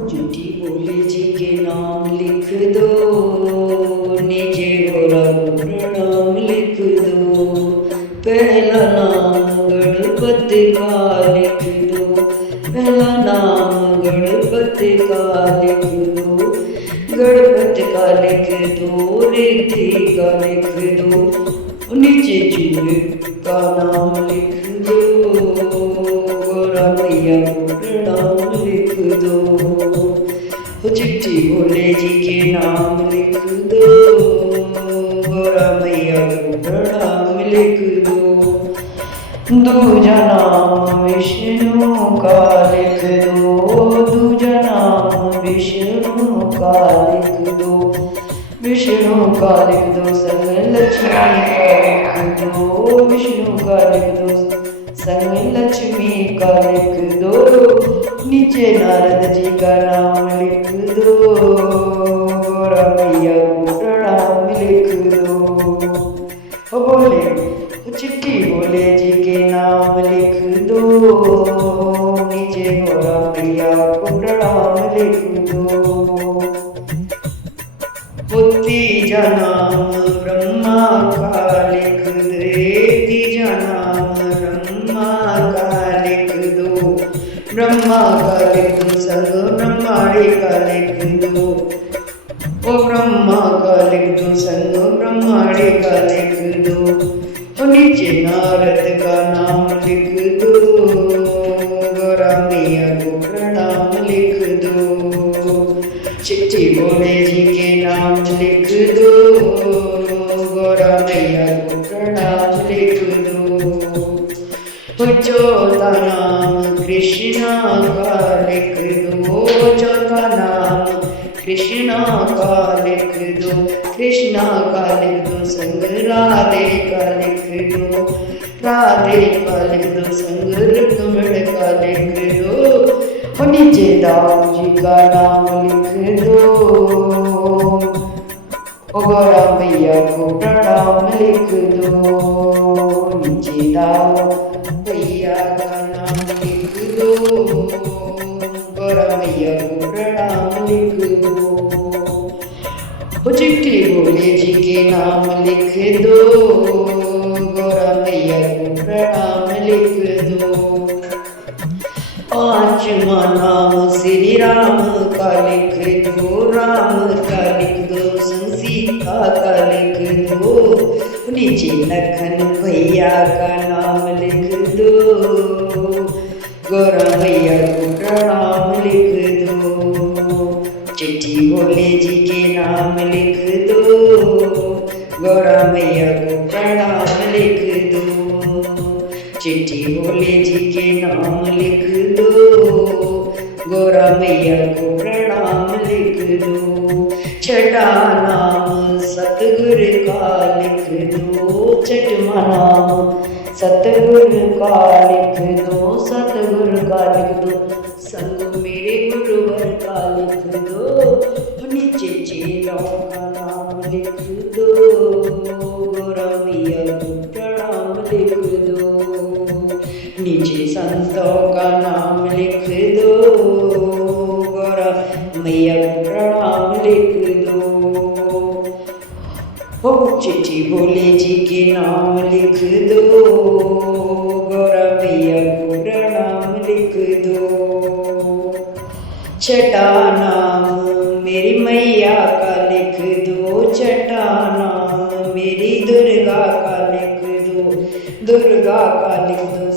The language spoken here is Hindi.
चिट्ठी बोले जी के नाम लिख दो, नीचे गोरा प्रणाम लिख दो। पहला नाम गणपति का लिख दो, पहला नाम गणपति का लिख दो। गणपति का लिख दो, रिद्धि का लिख दो, नीचे चूड़ का नाम लिख दो। गोरा मैया को प्रणाम लिख दो। चिट्ठी भोले जी के नाम लिख दो, गोरा मैया को प्रणाम लिख दो। दूजा नाम विष्णु का लिख दो, दूजा नाम विष्णु का लिख दो। विष्णु का लिख दो, संग लक्ष्मी का लिख दो। विष्णु का लिख दो, संग लक्ष्मी का लिख दो। नीचे नारद जी का नाम लिख दो, गोरा मैया को प्रणाम लिख दो। बोले चिट्ठी भोले जी के नाम लिख दो, नीचे गोरा मैया को प्रणाम लिख दो। तीजा नाम ब्रह्मा का लिख दे, तीजा नाम ब्रह्मा का लिख दो। ब्रह्मा का लिख दो, संग ब्रह्माणी का लिख दो। ओ ब्रह्मा का लिख दो, संग ब्रह्माणी का लिख दो। नीचे नारद का नाम लिख दो, गोरा मैया को प्रणाम लिख दो। चिट्ठी भोले जी के नाम लिख दो, गोरा मैया को प्रणाम लिख दो। चौथा नाम कृष्णा का लिख दो, चौथा नाम कृष्णा का लिख दो। कृष्णा का लिख दो, संग राधे का लिख दो। राधे का लिख दो, संग रुक्मिणी का लिख दो। नीचे दाऊ जी का नाम लिख दो, गोरा मैया को प्रणाम लिख दो। नीचे दाऊ भैया का नाम लिख दो, गोरा मैया को प्रणाम लिख दो। चिट्ठी भोले जी के नाम लिख दो, गोरा मैया को प्रणाम लिख दो। पांचवा नाम श्री राम का लिख दो, राम का लिख दो, सीता का लिख दो। नीचे लखन भैया का नाम लिख दो, गोरा मैया को प्रणाम लिख दो। चिट्ठी भोले जी के नाम लिख दो, गोरा मैया को प्रणाम लिख दो। चिट्ठी भोले जी के नाम लिख दो, गोरा मैया को प्रणाम लिख दो। छठा नाम सतगुरु का लिख दो, छठवा नाम सतगुरु का लिख दो। सतगुरु का लिख दो, संग मेरे गुरुवर का लिख दो। नीचे चेलों का नाम लिख दो, गोरा मैया को प्रणाम लिख दो। नीचे संतों का नाम लिख दो, गोरा मैया को प्रणाम लिख दो। चिट्ठी भोले जी के नाम लिख दो, गोरा मैया को प्रणाम लिख दो। छठा नाम मेरी मैया का लिख दो, छठा नाम मेरी दुर्गा का लिख दो। दुर्गा का लिख दो,